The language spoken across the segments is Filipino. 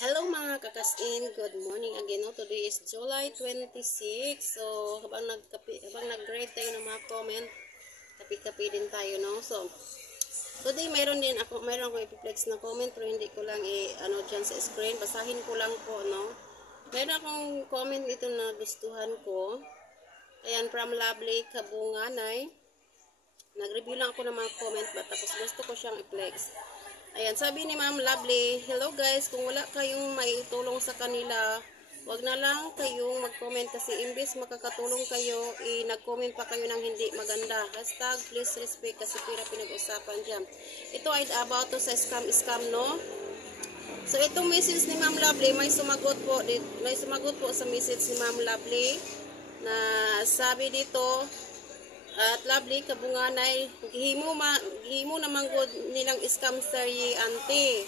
Hello mga kakasin, good morning again. No? Today is July 26. So, habang nag-grade tayo ng mga comment, kapi-kapi din tayo, no? So, today mayroon ako i-flex na comment pero hindi ko lang ano diyan sa screen. Basahin ko lang po, no? Mayroon akong comment dito na gustuhan ko. Ayan, from Lovely Kabunganay. Nag-review lang ako ng mga comment ba tapos gusto ko siyang i-flex. Ayan, sabi ni Ma'am Lovely, hello guys, kung wala kayong may tulong sa kanila, wag na lang kayong mag-comment kasi imbes makakatulong kayo, nag-comment pa kayo ng hindi maganda. Hashtag please respect kasi pira pinag-usapan dyan. Ito ay about to sa scam, no? So, itong message ni Ma'am Lovely, may sumagot po sa message ni Ma'am Lovely na sabi dito, at Lovely Kabunganay, gihimo naman good nilang scam serye ante.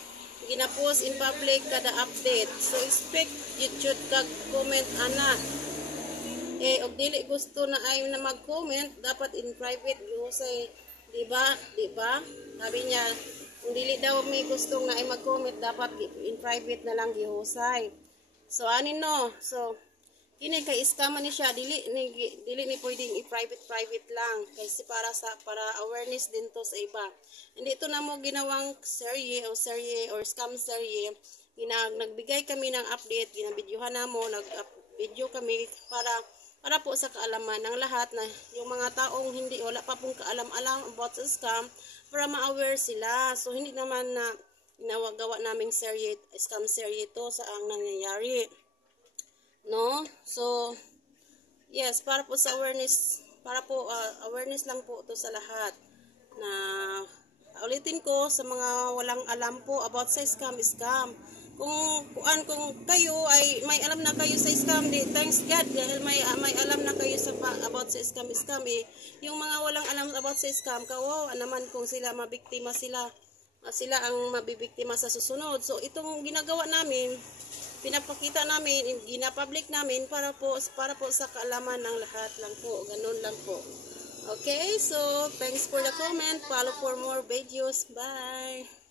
Ginapost in public kada update. So expect YouTube kag comment ana. Og dili gusto na ay na mag-comment, dapat in private gihusay. Di ba? Sabi niya, kung dili daw may gustong na ay mag-comment, dapat in private na lang gihusay. So anin no? So kini kay scam ni siya, dili ni pwedeng i-private lang kasi para awareness din to sa iba. Hindi ito na mo ginawang serye or scam serye. Nagbigay kami ng update, ginabidyohan na mo, nag-video kami para po sa kaalaman ng lahat na yung mga taong wala pa pong kaalam-alam about sa scam para ma-aware sila. So hindi naman na gawa naming scam serye to sa ang nangyayari. No? So, yes, para po sa awareness, awareness lang po to sa lahat. Na, ulitin ko sa mga walang alam po about sa scam. Kung kayo ay may alam na kayo sa scam, thanks God, dahil may alam na kayo about sa scam. Yung mga walang alam about sa scam, kawawa naman kung sila mabiktima sila ang mabibiktima sa susunod. So, itong ginagawa namin, pinapakita namin, ginapublic namin para po sa kaalaman ng lahat lang po. Ganun lang po. Okay, so thanks for the comment. Follow for more videos. Bye!